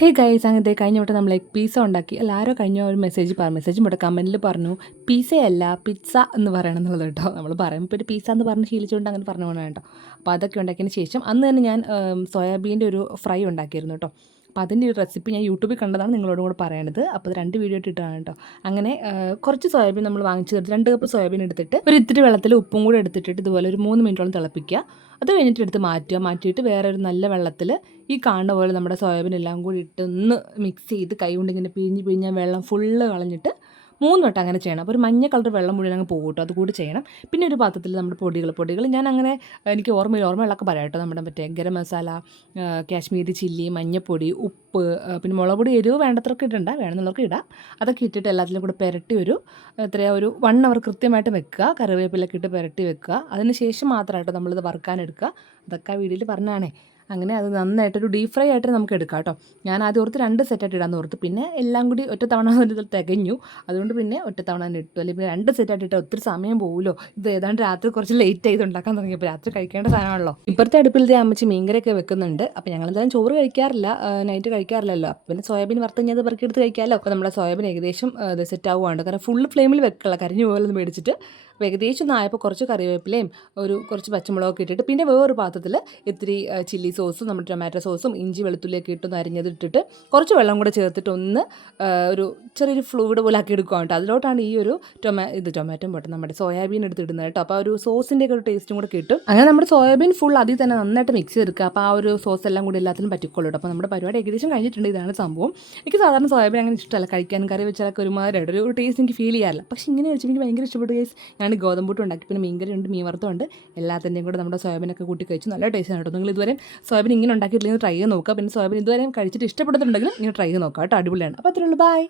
Hey guys അങ്ങനത്തെ കഴിഞ്ഞ വട്ടം നമ്മൾ പിസ്സ ഉണ്ടാക്കി അല്ല ആരോ കഴിഞ്ഞ ഒരു മെസ്സേജും ഇവിടെ കമൻറ്റിൽ പറഞ്ഞു പിസ്സയല്ല പിസ്സ എന്ന് പറയണം എന്നുള്ളത് കേട്ടോ. നമ്മൾ പറയുമ്പോൾ ഒരു പിസ്സ എന്ന് പറഞ്ഞ് ശീലിച്ചുകൊണ്ട് അങ്ങനെ പറഞ്ഞു പോകണം കേട്ടോ. അപ്പോൾ അതൊക്കെ ഉണ്ടാക്കിയതിന് ശേഷം അന്ന് തന്നെ ഞാൻ സോയാബീൻ്റെ ഒരു ഫ്രൈ ഉണ്ടാക്കിയിരുന്നു കേട്ടോ. അപ്പോൾ അതിൻ്റെ ഒരു റെസിപ്പി ഞാൻ യൂട്യൂബിൽ കണ്ടതാണ് നിങ്ങളോടും കൂടെ പറയണത്. അപ്പോൾ അത് 2 വീഡിയോ ഇട്ടിട്ടാണ് കേട്ടോ. അങ്ങനെ കുറച്ച് സോയാബീൻ നമ്മൾ വാങ്ങിച്ചെടുത്ത് 2 കപ്പ് സോയാബീൻ എടുത്തിട്ട് ഒരു ഇത്തിരി വെള്ളത്തിൽ ഉപ്പും കൂടെ എടുത്തിട്ട് ഇതുപോലെ ഒരു 3 മിനിറ്റോളം തിളപ്പിക്കുക. അത് കഴിഞ്ഞിട്ട് എടുത്ത് മാറ്റിയിട്ട് വേറെ ഒരു നല്ല വെള്ളത്തിൽ ഈ കാണുന്ന പോലെ നമ്മുടെ സോയാബീൻ എല്ലാം കൂടി ഇട്ടൊന്ന് മിക്സ് ചെയ്ത് കൈ കൊണ്ട് ഇങ്ങനെ പിഴിഞ്ഞ് വെള്ളം ഫുള്ള് കളഞ്ഞിട്ട് 3 വട്ടം അങ്ങനെ ചെയ്യണം. അപ്പോൾ ഒരു മഞ്ഞ കളർ വെള്ളം മുഴുവൻ അങ്ങ് പോകും കേട്ടോ. അതുകൂടി ചെയ്യണം. പിന്നെ ഒരു പാത്രത്തിൽ നമ്മുടെ പൊടികൾ ഞാൻ അങ്ങനെ എനിക്ക് ഓർമ്മയുള്ളതൊക്കെ പറയാം കേട്ടോ. നമ്മുടെ മറ്റേ ഗരം മസാല, കാശ്മീരി ചില്ലി, മഞ്ഞൾപ്പൊടി, ഉപ്പ്, പിന്നെ മുളക് പൊടി എരിവ് വേണ്ടത്രയൊക്കെ ഇടണ്ട, വേണമെന്നുള്ളവർക്ക് ഇടാം. അതൊക്കെ ഇട്ടിട്ട് എല്ലാത്തിലും കൂടെ പുരട്ടി ഒരു 1 അവർ കൃത്യമായിട്ട് വെക്കുക. കറിവേപ്പിലൊക്കെ ഇട്ട് പുരട്ടി വെക്കുക. അതിന് ശേഷം മാത്രമായിട്ട് നമ്മളിത് വറുക്കാനെടുക്കുക. അതൊക്കെ ആ വീഡിയോയിൽ പറഞ്ഞാണേ. അങ്ങനെ അത് നന്നായിട്ടൊരു ഡീപ് ഫ്രൈ ആയിട്ട് നമുക്ക് എടുക്കാം കേട്ടോ. ഞാൻ ആദ്യം ഓർത്ത് 2 സെറ്റായിട്ട് ഇടാമെന്ന് ഓർത്ത്, പിന്നെ എല്ലാം കൂടി ഒറ്റ തവണ തികഞ്ഞു. അതുകൊണ്ട് പിന്നെ ഒറ്റ തവണ തന്നെ ഇട്ടു. അല്ലെങ്കിൽ 2 സെറ്റായിട്ട് ഇട്ടാൽ ഒത്തിരി സമയം പോകുമല്ലോ. ഇത് ഏതാണ്ട് രാത്രി കുറച്ച് ലേറ്റ് ചെയ്ത് ഉണ്ടാക്കാൻ തുടങ്ങിയപ്പോൾ രാത്രി കഴിക്കേണ്ട സാധനമാണല്ലോ. ഇപ്പോഴത്തെ അടുപ്പിൽ അമ്മച്ചി മീൻകറിയൊക്കെ വെക്കുന്നുണ്ട്. അപ്പോൾ ഞങ്ങളെന്തായാലും ചോറ് കഴിക്കാറില്ല, നൈറ്റ് കഴിക്കാറില്ലല്ലോ. പിന്നെ സോയാബീൻ വറുത്ത് കഴിഞ്ഞാൽ അത് പെറുക്കിയെടുത്ത് കഴിക്കാമല്ലോ. അപ്പോൾ നമ്മുടെ സോയാബീൻ ഏകദേശം സെറ്റ് ആവുകയാണ്. കാരണം ഫുൾ ഫ്ലെയിമിൽ വെക്കുക, കരിഞ്ഞു പോലൊന്ന് മേടിച്ചിട്ട്. അപ്പോൾ ഏകദേശം ഒന്ന് ആയപ്പോൾ കുറച്ച് കറിവേപ്പിലയും കുറച്ച് പച്ചമുളകൊക്കെ ഇട്ടിട്ട് പിന്നെ വേറൊരു പാത്രത്തിൽ ഇത്തിരി ചില്ലി സോസും നമ്മുടെ ടൊമാറ്റോ സോസും ഇഞ്ചി വെളുത്തുള്ളിയൊക്കെ ഇട്ടൊന്ന് അരിഞ്ഞത് ഇട്ടിട്ട് കുറച്ച് വെള്ളം കൂടെ ചേർത്തിട്ട് ഒന്ന് ഒരു ചെറിയൊരു ഫ്ലൂയിഡ് പോലെ ആക്കി എടുക്കുക കേട്ടോ. അതിലോട്ടാണ് ഈ ഒരു ടൊമാറ്റോ പോട്ടെ നമ്മുടെ സോയാബീൻ എടുത്തിടുന്നത് കേട്ടോ. അപ്പോൾ ആ ഒരു സോസിൻ്റെ ഒക്കെ ഒരു ടേസ്റ്റും കൂടെ കിട്ടും. അങ്ങനെ നമ്മുടെ സോയാബീൻ ഫുൾ അതിൽ തന്നെ നന്നായിട്ട് മിക്സ് ചെയ്തെടുക്കുക. അപ്പോൾ ആ ഒരു സോസ് എല്ലാം കൂടി എല്ലാത്തിനും പറ്റിക്കൊള്ളൂ കേട്ടോ. അപ്പോൾ നമ്മുടെ പരിപാടി ഏകദേശം കഴിഞ്ഞിട്ടുണ്ട്. ഇതാണ് സംഭവം. എനിക്ക് സാധാരണ സോയാബീൻ അങ്ങനെ ഇഷ്ടമല്ല, കഴിക്കാനും കറി വെച്ചാലൊക്കെ ഒരുമാതിരി ഒരു ടേസ്റ്റ് എനിക്ക് ഫീൽ ചെയ്യാറില്ല. പക്ഷേ ഇങ്ങനെ വെച്ചാൽ എനിക്ക് ഭയങ്കര ഇഷ്ടപ്പെട്ടു ഗൈസ്. ഞാൻ ഗോതമ്പൂട്ട് ഉണ്ടാക്കി, പിന്നെ മീൻകറി ഉണ്ട്, മീൻ വറുത്തുണ്ട്, എല്ലാത്തിൻ്റെയും കൂടെ നമ്മുടെ സോയാബീനൊക്കെ കൂട്ടി കഴിച്ചു. നല്ല ടേസ്റ്റാണ് കേട്ടോ. നിങ്ങൾ ഇതുവരെ സോയാബീൻ ഇങ്ങനെ ഉണ്ടാക്കിയിട്ടില്ലെങ്കിൽ ട്രൈ ചെയ്ത് നോക്കുക. പിന്നെ സോയാബീൻ ഇതുവരെ കഴിച്ചിട്ട് ഇഷ്ടപ്പെടുന്നുണ്ടെങ്കിലും ഇങ്ങനെ ട്രൈ ചെയ്ത് നോക്കുക കേട്ടോ. അടിപൊളിയാണ്. അപ്പോൾ അത്രയുള്ളൂ. ബൈ.